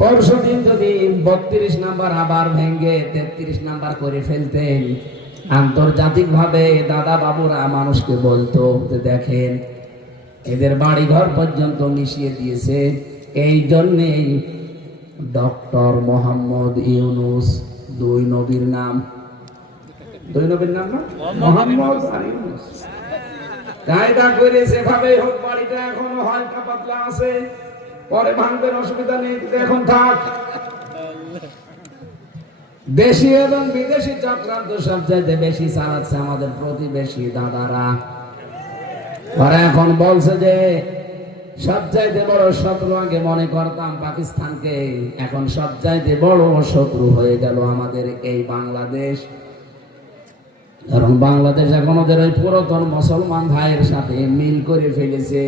পরশুদিন যদি 32 নাম্বার আবার ভেঙে 33 নাম্বার করে ফেলতেন, আন্তর্জাতিক ভাবে দাদা বাবুরা মানুষকে বলতো যে দেখেন এদের বাড়ি ঘর পর্যন্ত মিশিয়ে দিয়েছে। এই জন্যেই ডক্টর মোহাম্মদ ইউনুস, দুই নবীর নাম না মোহাম্মদ আর ইউনুস, কায়দা করে সেভাবে হোক বাড়িটা এখনো হালকা পাতলা আছে, পরে ভাঙবেন অসুবিধা নেই, এখন থাক। দেশি এবং বিদেশি চক্রান্ত সবচাইতে বেশি চালাচ্ছে আমাদের প্রতিবেশী দাদারা। ওরা এখন বলছে যে সবচাইতে বড় শত্রু আগে মনে করতাম পাকিস্তানকে, এখন সবচাইতে বড় শত্রু হয়ে গেল আমাদের এই বাংলাদেশ। কারণ বাংলাদেশ এখন ওদের ওই পুরাতন মুসলমান ভাইয়ের সাথে মিল করে ফেলেছে।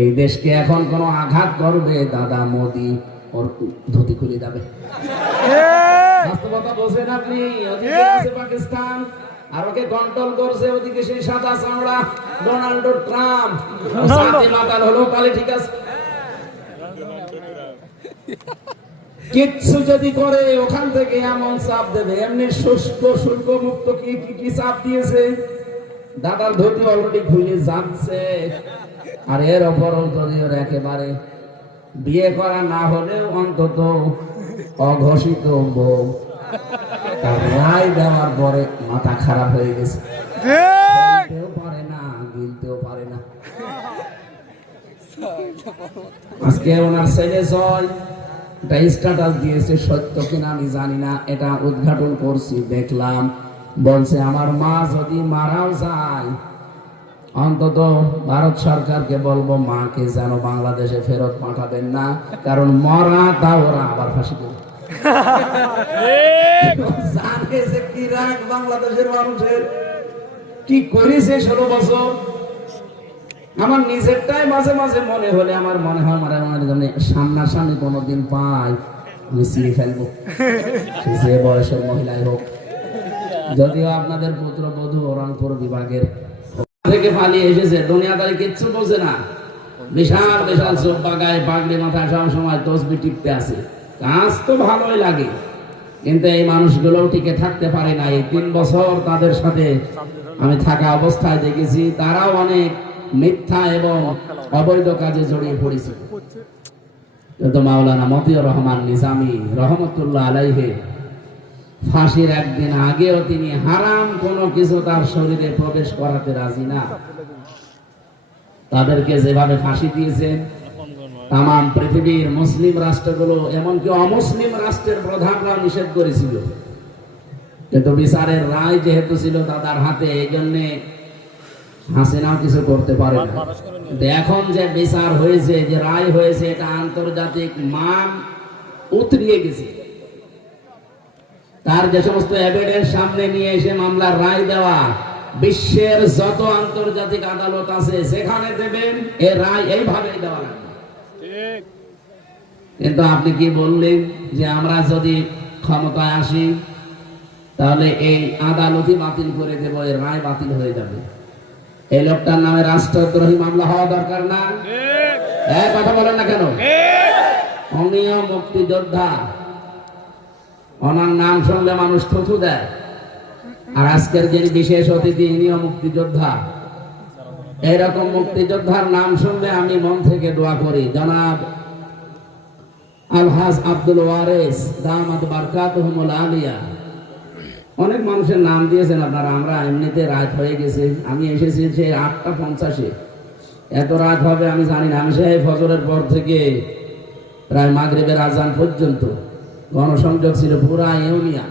এই দেশকে এখন কোন আঘাত করবে দাদা মোদি ওর ধুতি খুলে যাবে। বাস্তবতা বোঝেন আপনি? ওদিকে আছে পাকিস্তান আর ওকে কন্ট্রোল করছে ওদিকে সেই সাদা চামড়া ডোনাল্ড ট্রাম্প। সাথে মাতাল হলো কালে ঠিক আছে, কিচ্ছু যদি করে ওখান থেকে এমন চাপ দেবে, এমনি শুল্ক মুক্ত কি চাপ দিয়েছে। দাদার ধুতি অলরেডি খুলে যাচ্ছে। আর এর ওপরও যদি ওর একেবারে বিয়ে করা না হলেও অন্তত অঘোষিত বউ, তার রায় দেওয়ার পরে মাথা খারাপ হয়ে গেছে, পারে না, গিলতেও পারে না। আজকে ওনার ছেলে জয় একটা স্ট্যাটাস দিয়েছে, সত্য কিনা আমি জানি না, এটা উদ্ঘাটন করছি দেখলাম। বলছে আমার মা যদি মারাও যায় অন্তত ভারত সরকারকে বলবো মাকে যেন বাংলাদেশে ফেরত পাঠাবেন না, কারণ মরা তা ওরা আবার ফাঁসি দেবে। জানে যে কি রাগ বাংলাদেশের মানুষের, কি করেছে 16 বছর। আমার নিজেরটাই মাঝে মাঝে মনে হলে আমার মনে হয় সামনাসামনি কোনোদিন পাই আমি ছিঁড়ে ফেলবো, যে বয়সের মহিলাই হোক। যদিও আপনাদের পুত্রবধূ রংপুর বিভাগের থেকে পালিয়ে এসেছে, দুনিয়াদারি কিচ্ছু বোঝে না, বিশাল বিশাল চোখ বাগায় পাগড়ি মাথায় সব সময় তসবি টিপতে আছে। কাজ তো ভালোই লাগে, কিন্তু এই মানুষগুলোও টিকে থাকতে পারে না। এই 3 বছর তাদের সাথে আমি থাকা অবস্থায় দেখেছি তারাও অনেক মিথ্যা এবং অবৈধ কাজে জড়িয়ে পড়েছে। কিন্তু মাওলানা মতিউর রহমান নিজামী রহমতুল্লাহ আলাইহি ফাঁসির একদিন আগেও তিনি হারাম কোনো কিছু তার শরীরে প্রবেশ করাতে রাজি না। তাদেরকে যেভাবে ফাঁসি দিয়েছেন তাম পৃথিবীর মুসলিম রাষ্ট্রগুলো, এমনকি অমুসলিম রাষ্ট্রের প্রধানরা নিষেধ করেছিল, কিন্তু বিচারের রায় যেহেতু ছিল তাদের হাতে, এই জন্য হাসিনাও কিছু করতে পারে না। এখন যে বিচার হয়েছে, যে রায় হয়েছে, এটা আন্তর্জাতিক মান উতরিয়ে গেছে। তার যে সমস্ত এভিডেন্স সামনে নিয়ে এসে মামলার রায় দেওয়া, বিশ্বের যত আন্তর্জাতিক আদালত আছে সেখানে দেবেন এ রায় এইভাবেই দেওয়া লাগবে। কিন্তু আপনি কি বললেন যে আমরা যদি ক্ষমতায় আসি তাহলে এই আদালতই বাতিল করে দেব, এর রায় বাতিল হয়ে যাবে। এই লোকটার নামে রাষ্ট্রদ্রোহী মামলা হওয়া দরকার না? কথা বলেন না কেন? অনিয় মুক্তিযোদ্ধা, ওনার নাম শুনলে মানুষ থুথু দেয়। আর আজকের যিনি বিশেষ অতিথি ইনিও মুক্তিযোদ্ধা। এরকম মুক্তিযোদ্ধার নাম শুনলে আমি মন থেকে দোয়া করি, জনাব আলহাজ আব্দুল ওয়ারিস দামাত বারকাতুহুমুল আলিয়া। অনেক মানুষের নাম দিয়েছেন আপনারা, আমরা এমনিতে রাত হয়ে গেছে, আমি এসেছি সে 8:50। এত রাত হবে আমি জানি না। আমি সেই ফজরের পর থেকে প্রায় মাগরিবের আজান পর্যন্ত গণসংযোগ ছিল পুরা ইউনিয়ন,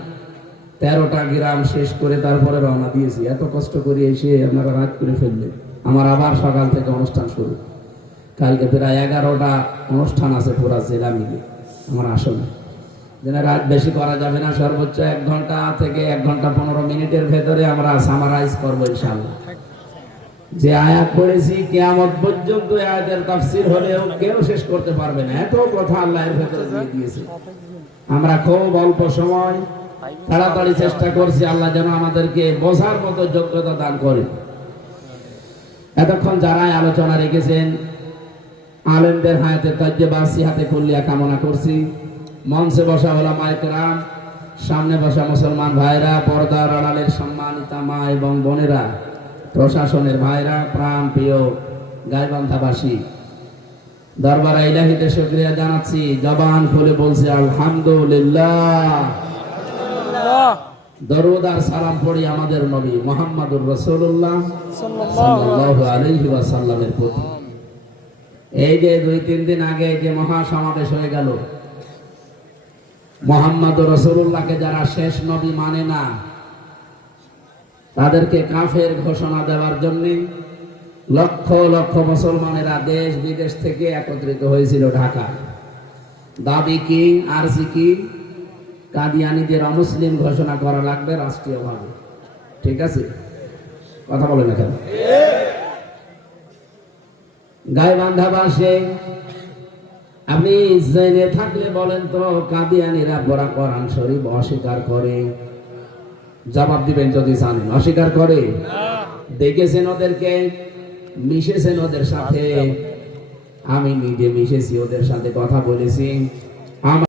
13টা গ্রাম শেষ করে তারপরে রওনা দিয়েছি। এত কষ্ট করে এসে আপনারা রাত করে ফেললেন। আমার আবার সকাল থেকে অনুষ্ঠান শুরু, কালকে প্রায় 11টা অনুষ্ঠান আছে পুরা জেলা মিলে আমার আসলে। যেন রাত বেশি করা যাবে না, সর্বোচ্চ 1 ঘন্টা থেকে 1 ঘন্টা 15 মিনিটের ভেতরে আমরা সামারাইজ করবো ইনশাআল্লাহ। যে আয়াত পড়েছি কিয়ামত পর্যন্ত আয়াতের তাফসীর হলেও কেউ শেষ করতে পারবে না, এত কথা আল্লাহর ভেতরে দিয়ে দিয়েছে। আমরা খুব অল্প সময় তাড়াতাড়ি চেষ্টা করছি, আল্লাহ যেন আমাদেরকে বোঝার মতো যোগ্যতা দান করে। এতক্ষণ যারা আলোচনা রেখেছেন আলেমদের হায়াতে তাজ্জেবা সিহাতে কুল্লিয়া কামনা করছি। মঞ্চে বসা ওলামায়ে কেরাম, সামনে বসা মুসলমান ভাইরা, পর্দার আড়ালের সম্মানিতা মা এবং বোনেরা, প্রশাসনের ভাইরা, প্রাণ প্রিয় গাইবান্ধাবাসী, দরবার ইলাহিতে শুকরিয়া জানাচ্ছি। জবান খুলে বলছি আলহামদুলিল্লাহ। দরুদ আর সালাম পড়ি আমাদের নবী মুহাম্মদুর রাসূলুল্লাহ সাল্লাল্লাহু আলাইহি ওয়াসাল্লামের প্রতি। এই যে 2-3 দিন আগে যে মহা সমাবেশ হয়ে গেল, মুহাম্মদুর রাসূলুল্লাহকে যারা শেষ নবী মানে না, তাদেরকে কাফের ঘোষণা দেওয়ার জন্য লক্ষ লক্ষ মুসলমানেরা দেশ বিদেশ থেকে একত্রিত হয়েছিল ঢাকা। দাবি কি, আরজি কি? কাদিয়ানীদের অমুসলিম ঘোষণা করা লাগবে রাষ্ট্রীয়ভাবে। ঠিক আছে, কথা বলেন না কেন? গাইবান্ধাবাসী, আপনি জেনে থাকলে বলেন তো, কাদিয়ানীরা বড় কোরআন শরীফ অস্বীকার করে? জবাব দিবেন যদি জানেন। অস্বীকার করে? দেখেছেন ওদেরকে, মিশেছেন ওদের সাথে? আমি নিজে মিশেছি, ওদের সাথে কথা বলেছি।